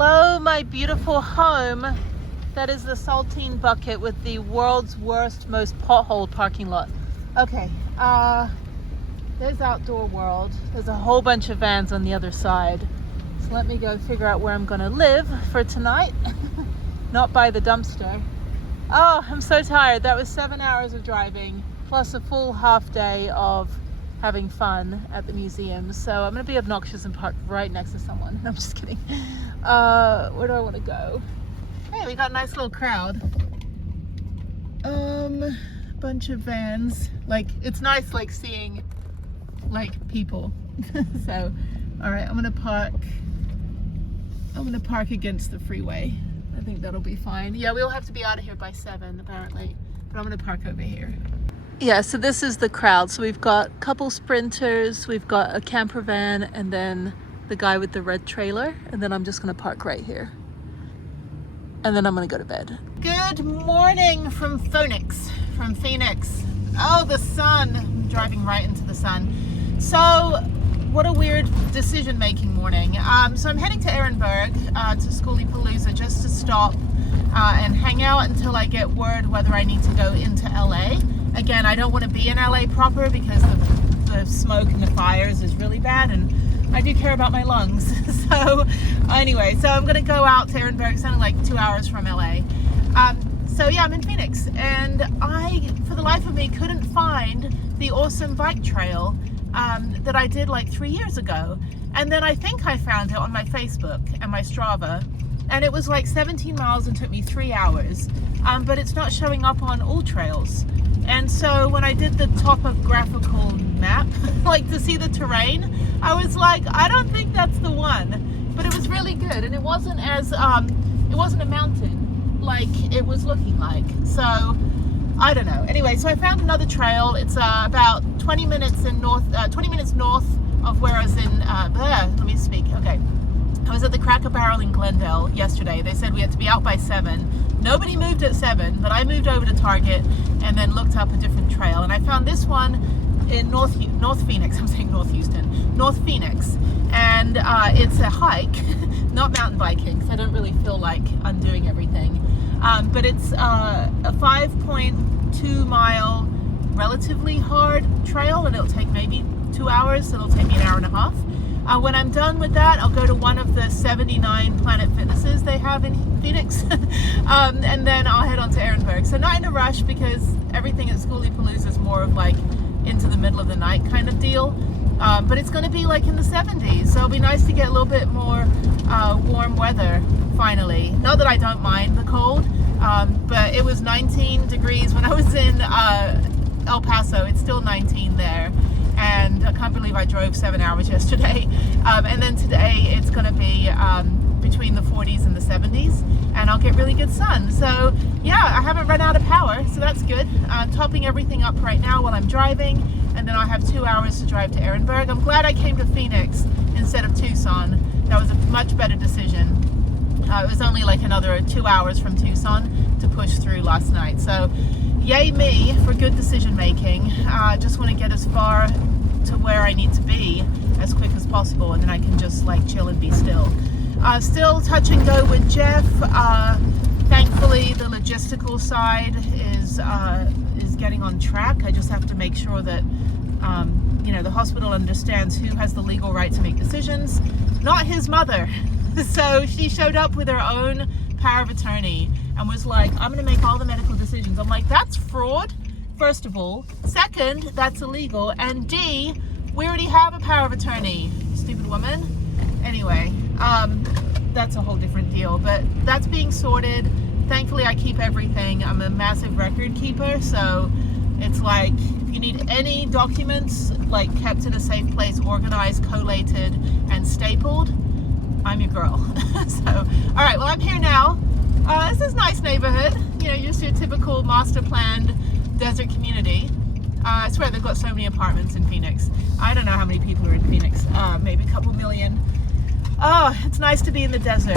Hello, my beautiful home. That is the Saltine Bucket with the world's worst, most potholed parking lot. Okay, there's Outdoor World. There's a whole bunch of vans on the other side. So let me go figure out where I'm gonna live for tonight. Not by the dumpster. Oh, I'm so tired. That was 7 hours of driving, plus a full half day of having fun at the museum. So I'm gonna be obnoxious and park right next to someone. I'm just kidding. Where do I want to go? Hey, we got a nice little crowd. Bunch of vans. Like, it's nice like seeing like people. So, all right, I'm gonna park against the freeway. I think that'll be fine. Yeah, we'll have to be out of here by 7 apparently, but I'm gonna park over here. Yeah, so this is the crowd. So we've got a couple sprinters, we've got a camper van, and then the guy with the red trailer, and then I'm just gonna park right here. And then I'm gonna go to bed. Good morning from Phoenix. Oh, the sun. I'm driving right into the sun. So, what a weird decision-making morning. So I'm heading to Ehrenberg, to Skooliepalooza, just to stop and hang out until I get word whether I need to go into LA. Again, I don't want to be in LA proper because the smoke and the fires is really bad, and I do care about my lungs. So anyway, so I'm gonna go out to Ehrenberg. It's only like 2 hours from LA. So yeah, I'm in Phoenix, and I, for the life of me, couldn't find the awesome bike trail that I did like 3 years ago. And then I think I found it on my Facebook and my Strava, and it was like 17 miles and took me 3 hours, but it's not showing up on all trails. And so when I did the topographical map, like to see the terrain, I was like, I don't think that's the one. But it was really good, and it wasn't as, it wasn't a mountain like it was looking like. So, I don't know. Anyway, so I found another trail. It's about 20 minutes north of where I was in, let me speak, okay. I was at the Cracker Barrel in Glendale yesterday. They said we had to be out by 7. Nobody moved at 7, but I moved over to Target and then looked up a different trail. And I found this one in North Phoenix. I'm saying North Houston. North Phoenix. And it's a hike, not mountain biking, because I don't really feel like undoing everything. But it's a 5.2 mile, relatively hard trail, and it'll take maybe 2 hours, so it'll take me an hour and a half. When I'm done with that, I'll go to one of the 79 Planet Fitnesses they have in Phoenix, and then I'll head on to Ehrenberg. So not in a rush, because everything at Skooliepalooza is more of like into the middle of the night kind of deal. But it's going to be like in the 70s, so it'll be nice to get a little bit more warm weather finally. Not that I don't mind the cold, but it was 19 degrees when I was in El Paso. It's still 19 there. And I can't believe I drove 7 hours yesterday. And then today it's going to be between the 40s and the 70s, and I'll get really good sun. So yeah, I haven't run out of power, so that's good. I'm topping everything up right now while I'm driving, and then I have 2 hours to drive to Ehrenberg. I'm glad I came to Phoenix instead of Tucson. That was a much better decision. It was only like another 2 hours from Tucson to push through last night. So yay me for good decision making. Just want to get as far to where I need to be as quick as possible, and then I can just like chill and be still. Still touch and go with Jeff. Thankfully the logistical side is getting on track. I just have to make sure that you know, the hospital understands who has the legal right to make decisions, not his mother. So she showed up with her own power of attorney and was like, I'm going to make all the medical decisions. I'm like, that's fraud, first of all. Second, that's illegal. And D, we already have a power of attorney, stupid woman. Anyway, that's a whole different deal, but that's being sorted. Thankfully, I keep everything. I'm a massive record keeper, so it's like, if you need any documents, like kept in a safe place, organized, collated, and stapled, I'm your girl. So, all right, well, I'm here now. This is a nice neighborhood. You know, just your typical master planned desert community. I swear they've got so many apartments in Phoenix. I don't know how many people are in Phoenix. Maybe a couple million. Oh, it's nice to be in the desert.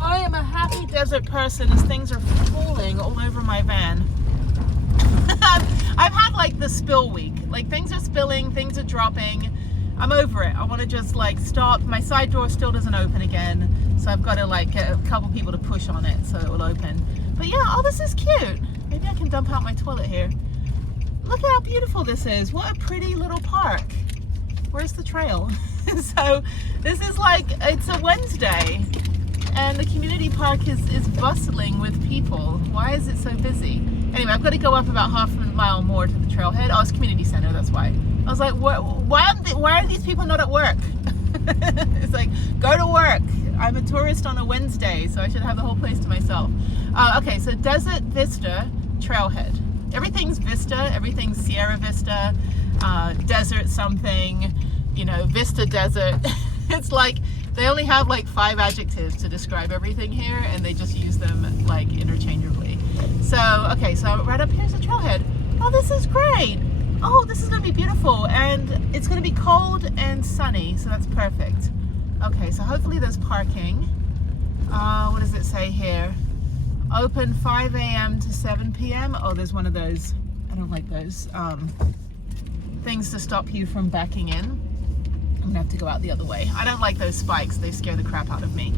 I am a happy desert person as things are falling all over my van. I've had like the spill week. Like, things are spilling, things are dropping. I'm over it. I want to just like stop. My side door still doesn't open again, so So I've got to like get a couple people to push on it so it will open. But yeah, oh, this is cute. Maybe I can dump out my toilet here. Look at how beautiful this is. What a pretty little park. Where's the trail? So this is like, it's a Wednesday and the community park is bustling with people. Why is it so busy? Anyway, I've got to go up about half a mile more to the trailhead. Oh, it's community center, that's why. I was like, why are these people not at work? It's like, go to work. I'm a tourist on a Wednesday, so I should have the whole place to myself. Okay, so Desert Vista Trailhead. Everything's Vista, everything's Sierra Vista, desert something, you know, Vista Desert. It's like they only have like 5 adjectives to describe everything here, and they just use them like interchangeably. So, okay, so right up here's the trailhead. Oh, this is great. Oh, this is gonna be beautiful, and it's gonna be cold and sunny, so that's perfect. Okay, so hopefully there's parking. What does it say here? Open 5 a.m. to 7 p.m. Oh, there's one of those, I don't like those, things to stop you from backing in. I'm gonna have to go out the other way. I don't like those spikes, they scare the crap out of me.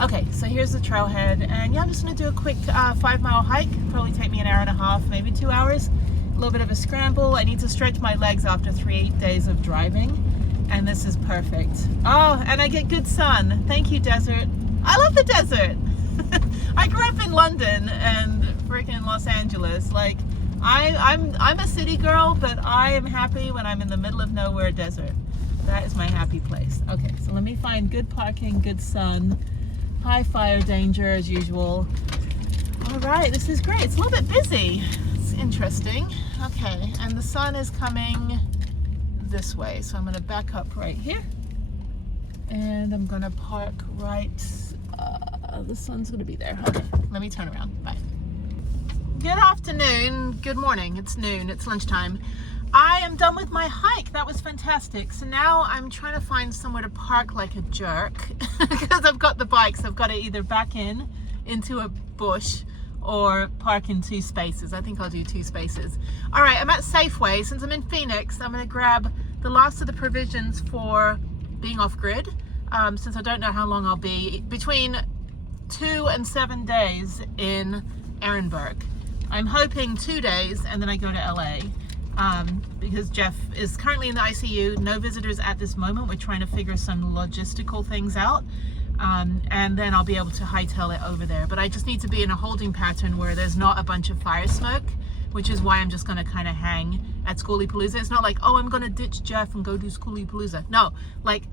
Okay, so here's the trailhead, and yeah, I'm just gonna do a quick 5-mile hike. It'll probably take me an hour and a half, maybe 2 hours. A little bit of a scramble. I need to stretch my legs after 3 days of driving, and this is perfect. Oh, and I get good sun. Thank you, desert. I love the desert. I grew up in London and freaking Los Angeles. Like, I'm a city girl, but I am happy when I'm in the middle of nowhere desert. That is my happy place. Okay, so let me find good parking, good sun, high fire danger as usual. All right, this is great. It's a little bit busy. It's interesting. Okay, and the sun is coming this way, so I'm gonna back up right here. And I'm gonna park right, the sun's gonna be there. Okay, let me turn around, bye. Good afternoon, good morning, it's noon, it's lunchtime. I am done with my hike. That was fantastic. So now I'm trying to find somewhere to park like a jerk because I've got the bike, so I've got to either back into a bush or park in 2 spaces. I think I'll do 2 spaces. All right, I'm at Safeway. Since I'm in Phoenix, I'm gonna grab the last of the provisions for being off grid, since I don't know how long I'll be. Between 2 and 7 days in Ehrenberg. I'm hoping 2 days and then I go to LA. Because Jeff is currently in the ICU, no visitors at this moment. We're trying to figure some logistical things out, and then I'll be able to hightail it over there. But I just need to be in a holding pattern where there's not a bunch of fire smoke, which is why I'm just going to kind of hang at Skooliepalooza. It's not like, oh, I'm going to ditch Jeff and go do Skooliepalooza. No, like,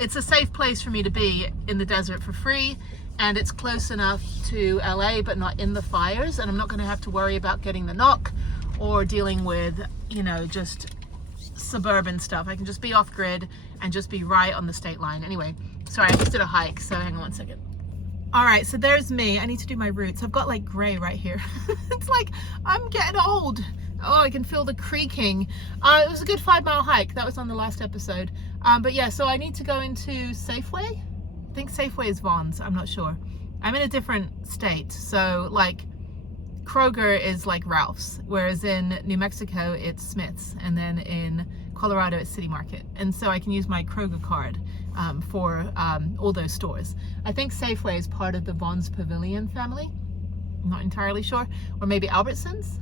it's a safe place for me to be in the desert for free, and it's close enough to LA but not in the fires, and I'm not going to have to worry about getting the knock or dealing with, you know, just suburban stuff. I can just be off grid and just be right on the state line. Anyway, sorry, I just did a hike, so hang on 1 second. All right, so there's me. I need to do my roots. I've got like gray right here. It's like, I'm getting old. Oh, I can feel the creaking. It was a good 5-mile hike. That was on the last episode. But yeah, so I need to go into Safeway. I think Safeway is Vons, I'm not sure. I'm in a different state, so like, Kroger is like Ralph's, whereas in New Mexico it's Smith's, and then in Colorado it's City Market. And so I can use my Kroger card for all those stores. I think Safeway is part of the Vons Pavilion family. I'm not entirely sure. Or maybe Albertsons?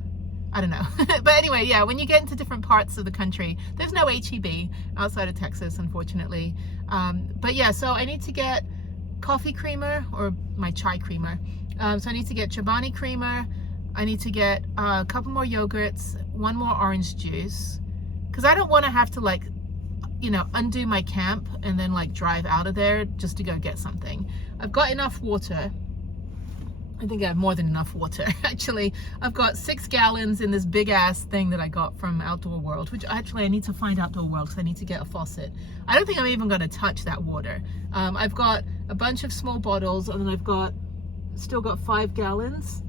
I don't know. But anyway, yeah, when you get into different parts of the country, there's no H-E-B outside of Texas, unfortunately. But yeah, so I need to get coffee creamer, or my chai creamer. So I need to get Chobani creamer. I need to get a couple more yogurts, 1 more orange juice, because I don't want to have to, like, you know, undo my camp and then like drive out of there just to go get something. I've got enough water. I think I have more than enough water, actually. I've got 6 gallons in this big ass thing that I got from Outdoor World, which actually I need to find Outdoor World because I need to get a faucet. I don't think I'm even going to touch that water. I've got a bunch of small bottles, and then I've still got 5 gallons.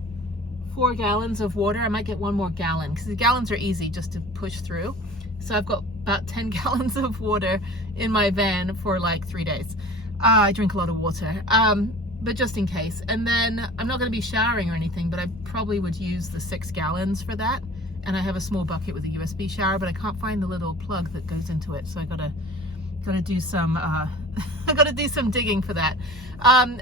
4 gallons of water. I might get 1 more gallon because the gallons are easy just to push through. So I've got about 10 gallons of water in my van for like 3 days. I drink a lot of water, but just in case. And then I'm not going to be showering or anything, but I probably would use the 6 gallons for that. And I have a small bucket with a USB shower, but I can't find the little plug that goes into it. So I gotta got to do some I got to do some digging for that.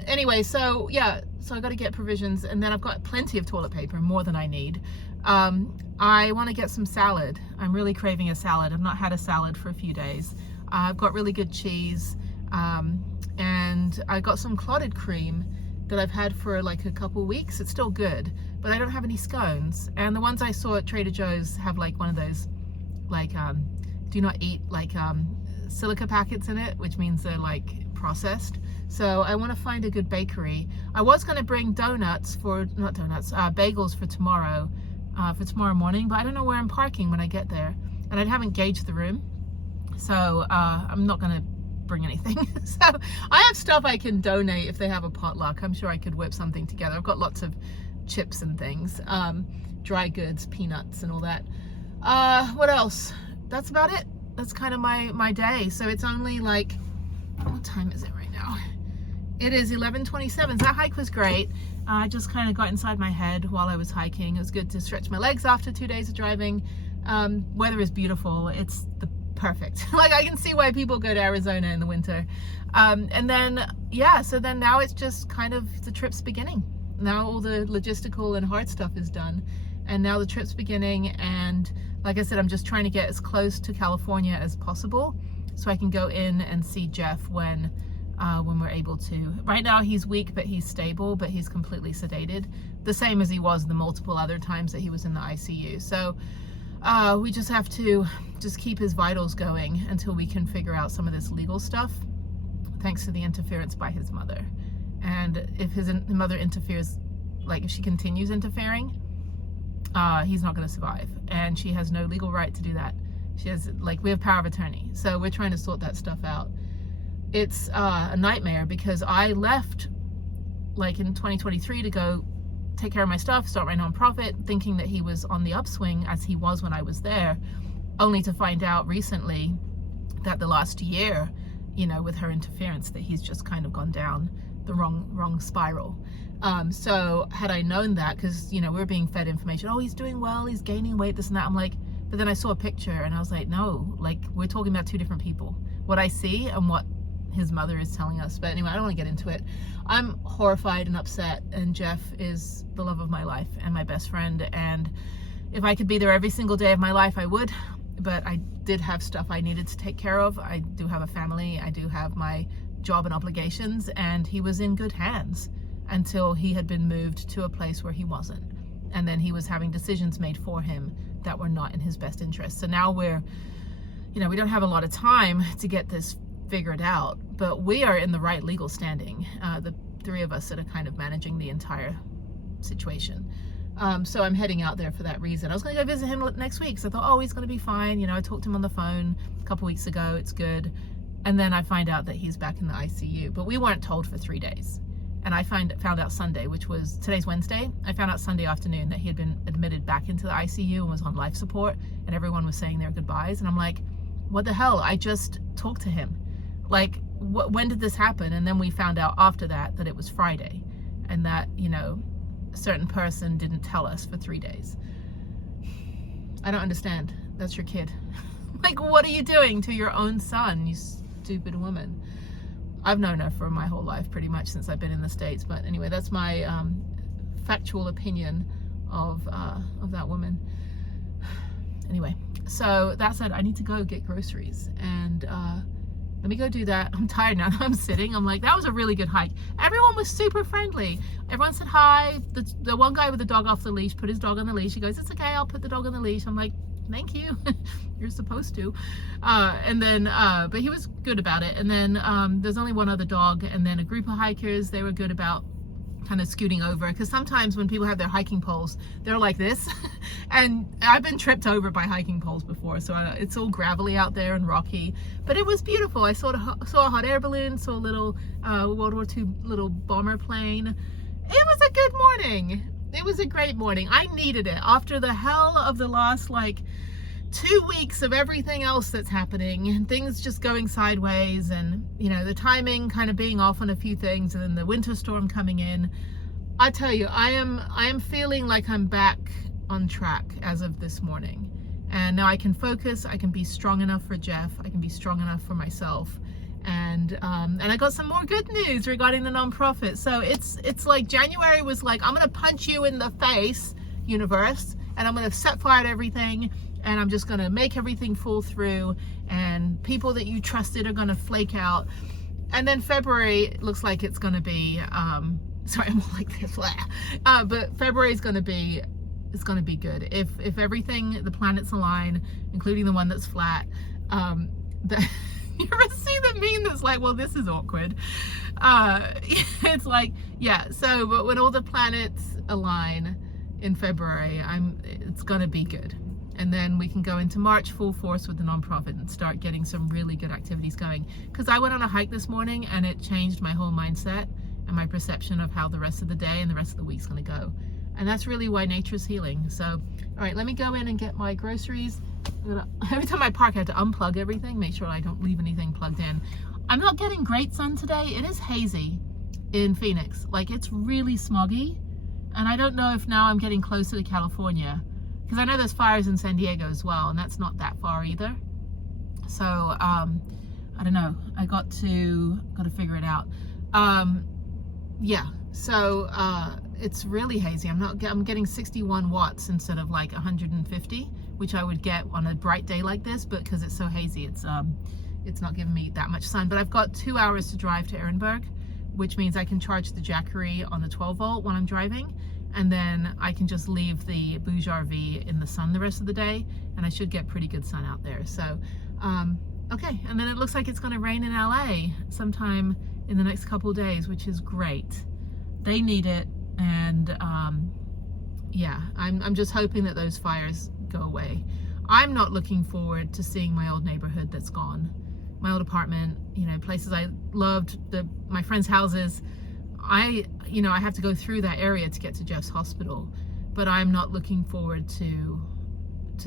Anyway, so yeah, so I got to get provisions, and then I've got plenty of toilet paper, more than I need. I want to get some salad. I'm really craving a salad. I've not had a salad for a few days. I've got really good cheese, and I got some clotted cream that I've had for like a couple weeks. It's still good, but I don't have any scones, and the ones I saw at Trader Joe's have like one of those like do not eat like silica packets in it, which means they're like processed. So I want to find a good bakery. I was going to bring donuts for, not donuts, bagels for tomorrow morning, but I don't know where I'm parking when I get there, and I haven't gauged the room, so I'm not going to bring anything. So I have stuff I can donate if they have a potluck. I'm sure I could whip something together. I've got lots of chips and things, dry goods, peanuts and all that. What else? That's about it. That's kind of my day. So it's only like, what time is it right now? It is 11:27. That hike was great. I just kind of got inside my head while I was hiking. It was good to stretch my legs after 2 days of driving. Weather is beautiful. It's the perfect. Like, I can see why people go to Arizona in the winter. And then, yeah, so then now it's just kind of the trip's beginning. Now all the logistical and hard stuff is done, and now the trip's beginning. And like I said, I'm just trying to get as close to California as possible so I can go in and see Jeff when we're able to. Right now he's weak, but he's stable, but he's completely sedated, the same as he was the multiple other times that he was in the ICU. So we just have to just keep his vitals going until we can figure out some of this legal stuff, thanks to the interference by his mother. And if his mother interferes, like if she continues interfering, he's not going to survive, and she has no legal right to do that. She has, like, we have power of attorney, so we're trying to sort that stuff out. It's a nightmare because I left like in 2023 to go take care of my stuff, start my nonprofit, thinking that he was on the upswing as he was when I was there, only to find out recently that the last year, you know, with her interference, that he's just kind of gone down the wrong spiral. So had I known that, because, you know, we were being fed information, oh, he's doing well, he's gaining weight, this and that. I'm like, but then I saw a picture and I was like, no, like, we're talking about two different people. What I see and what his mother is telling us. But anyway, I don't want to get into it. I'm horrified and upset, and Jeff is the love of my life and my best friend, and if I could be there every single day of my life, I would. But I did have stuff I needed to take care of. I do have a family, I do have my job and obligations, and he was in good hands until he had been moved to a place where he wasn't, and then he was having decisions made for him that were not in his best interest. So now we're, you know, we don't have a lot of time to get this figured out, but we are in the right legal standing, the three of us that are kind of managing the entire situation. So I'm heading out there for that reason. I was going to go visit him next week, so I thought, oh, he's going to be fine. You know, I talked to him on the phone a couple weeks ago. It's good. And then I find out that he's back in the ICU, but we weren't told for 3 days. And I found out Sunday, which was, today's Wednesday, I found out Sunday afternoon that he had been admitted back into the ICU and was on life support, and everyone was saying their goodbyes. And I'm like, what the hell? I just talked to him. Like, when did this happen? And then we found out after that it was Friday, and that, you know, a certain person didn't tell us for 3 days. I don't understand. That's your kid. Like, what are you doing to your own son, you stupid woman? I've known her for my whole life, pretty much, since I've been in the States. But anyway, that's my factual opinion of that woman. Anyway, so that said, I need to go get groceries, and let me go do that. I'm tired now. I'm sitting. I'm like, that was a really good hike. Everyone was super friendly. Everyone said hi. The one guy with the dog off the leash put his dog on the leash. He goes, it's okay, I'll put the dog on the leash. I'm like, thank you. You're supposed to. And then, but he was good about it. And then there's only one other dog, and then a group of hikers, they were good about kind of scooting over, because sometimes when people have their hiking poles, they're like this. And I've been tripped over by hiking poles before, so it's all gravelly out there and rocky, but it was beautiful. I saw a hot air balloon, saw a little World War II little bomber plane. It was a good morning. It was a great morning. I needed it after the hell of the last like 2 weeks of everything else that's happening, and things just going sideways, and, you know, the timing kind of being off on a few things, and then the winter storm coming in. I tell you, I am feeling like I'm back on track as of this morning, And now I can focus, I can be strong enough for Jeff, I can be strong enough for myself. And I got some more good news regarding the nonprofit. So it's like January was like, I'm gonna punch you in the face, universe, and I'm gonna set fire to everything, and I'm just gonna make everything fall through, and people that you trusted are gonna flake out. And then February looks like it's gonna be sorry, I'm all like this, but February is gonna be, it's gonna be good if everything, the planets align, including the one that's flat. You ever see the meme that's like, well, this is awkward? It's like, yeah, so but when all the planets align in February, it's gonna be good. And then we can go into March full force with the nonprofit and start getting some really good activities going. Because I went on a hike this morning and it changed my whole mindset and my perception of how the rest of the day and the rest of the week's gonna go. And that's really why nature's healing. So, all right, let me go in and get my groceries. Every time I park, I have to unplug everything, make sure I don't leave anything plugged in. I'm not getting great sun today. It is hazy in Phoenix. Like, it's really smoggy. And I don't know if now I'm getting closer to California, because I know there's fires in San Diego as well, and that's not that far either. So, I don't know. I got to figure it out. Yeah, so it's really hazy. I'm getting 61 watts instead of like 150, which I would get on a bright day like this, but because it's so hazy, it's not giving me that much sun. But I've got 2 hours to drive to Ehrenberg, which means I can charge the Jackery on the 12 volt when I'm driving, and then I can just leave the Bouge RV in the sun the rest of the day, and I should get pretty good sun out there. So, okay, and then it looks like it's gonna rain in LA sometime in the next couple of days, which is great. They need it, and yeah, I'm just hoping that those fires go away. I'm not looking forward to seeing my old neighborhood that's gone. My old apartment, you know, places I loved, my friends' houses. I have to go through that area to get to Jeff's hospital, but I'm not looking forward to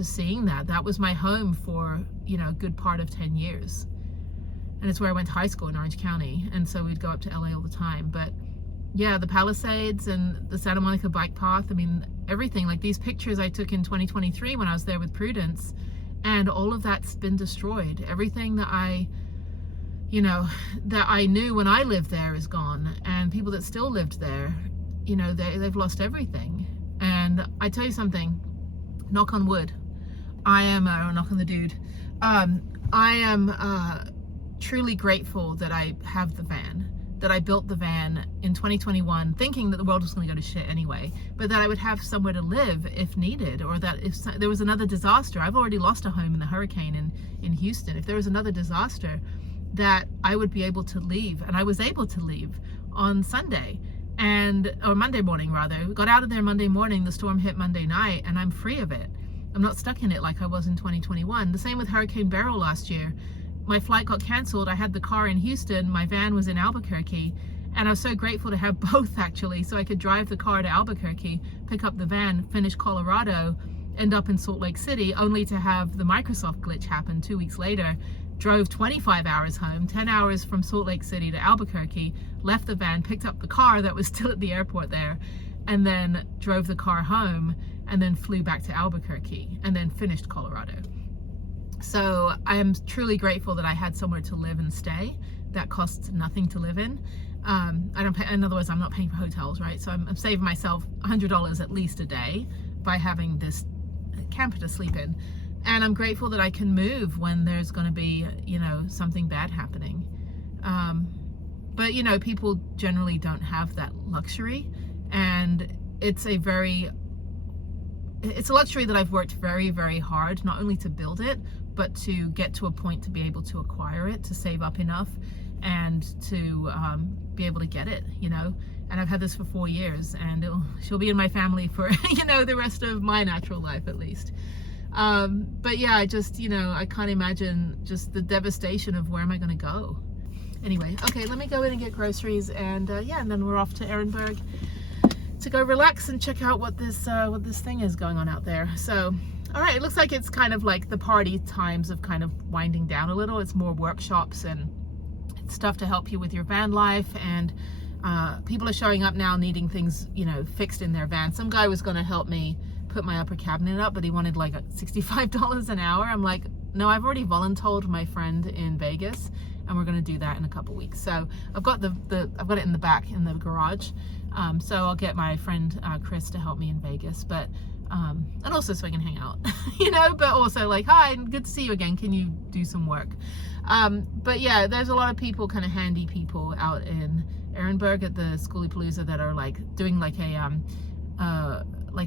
seeing that. That was my home for, you know, a good part of 10 years. And it's where I went to high school in Orange County. And so we'd go up to LA all the time. But yeah, the Palisades and the Santa Monica bike path, I mean, everything. Like these pictures I took in 2023 when I was there with Prudence, and all of that's been destroyed. Everything that I knew when I lived there is gone. And people that still lived there, you know, they've lost everything. And I tell you something, knock on wood, knock on the dude, I am truly grateful that I have the van, that I built the van in 2021 thinking that the world was going to go to shit anyway, but that I would have somewhere to live if needed, or that if there was another disaster. I've already lost a home in the hurricane in Houston. If there was another disaster, that I would be able to leave. And I was able to leave on Sunday, or Monday morning rather. We got out of there Monday morning, the storm hit Monday night, and I'm free of it. I'm not stuck in it like I was in 2021. The same with Hurricane Beryl last year. My flight got canceled. I had the car in Houston, my van was in Albuquerque, and I was so grateful to have both actually, so I could drive the car to Albuquerque, pick up the van, finish Colorado, end up in Salt Lake City, only to have the Microsoft glitch happen 2 weeks later. Drove 25 hours home, 10 hours from Salt Lake City to Albuquerque, left the van, picked up the car that was still at the airport there, and then drove the car home, and then flew back to Albuquerque, and then finished Colorado. So I am truly grateful that I had somewhere to live and stay that costs nothing to live in. I don't pay, in other words, I'm not paying for hotels, right? So I'm saving myself $100 at least a day by having this camper to sleep in. And I'm grateful that I can move when there's going to be, you know, something bad happening. But, you know, people generally don't have that luxury. And it's a luxury that I've worked very, very hard, not only to build it, but to get to a point to be able to acquire it, to save up enough, and to be able to get it, you know. And I've had this for 4 years, and she'll be in my family for, you know, the rest of my natural life at least. But yeah, I just, you know, I can't imagine just the devastation of where am I going to go. Anyway, okay, let me go in and get groceries, and yeah, and then we're off to Ehrenberg to go relax and check out what this thing is going on out there. So, all right, it looks like it's kind of like the party times of kind of winding down a little. It's more workshops and stuff to help you with your van life, and people are showing up now needing things, you know, fixed in their van. Some guy was going to help me put my upper cabinet up, but he wanted like $65 an hour. I'm like, no, I've already voluntold my friend in Vegas, and we're going to do that in a couple weeks. So I've got I've got it in the back in the garage. So I'll get my friend Chris to help me in Vegas, but and also so I can hang out, you know, but also like, hi, good to see you again. Can you do some work? But yeah, there's a lot of people, kind of handy people out in Ehrenberg at the Skooliepalooza that are like doing like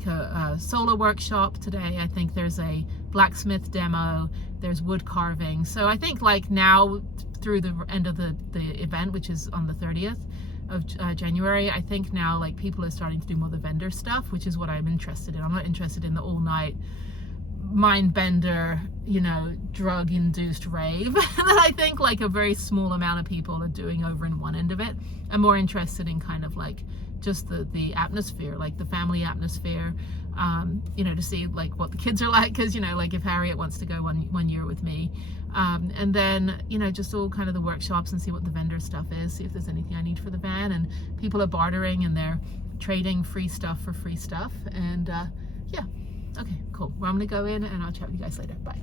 a solar workshop today. I think there's a blacksmith demo, there's wood carving. So I think like now through the end of the event, which is on the 30th of January, I think now like people are starting to do more of the vendor stuff, which is what I'm interested in. I'm not interested in the all night mind bender, you know, drug induced rave that I think like a very small amount of people are doing over in one end of it. I'm more interested in kind of like just the atmosphere, like the family atmosphere, you know, to see like what the kids are like, because, you know, like if Harriet wants to go one year with me, and then, you know, just all kind of the workshops and see what the vendor stuff is, see if there's anything I need for the van. And people are bartering and they're trading free stuff for free stuff. And yeah, okay, cool. Well, I'm gonna go in and I'll chat with you guys later. Bye.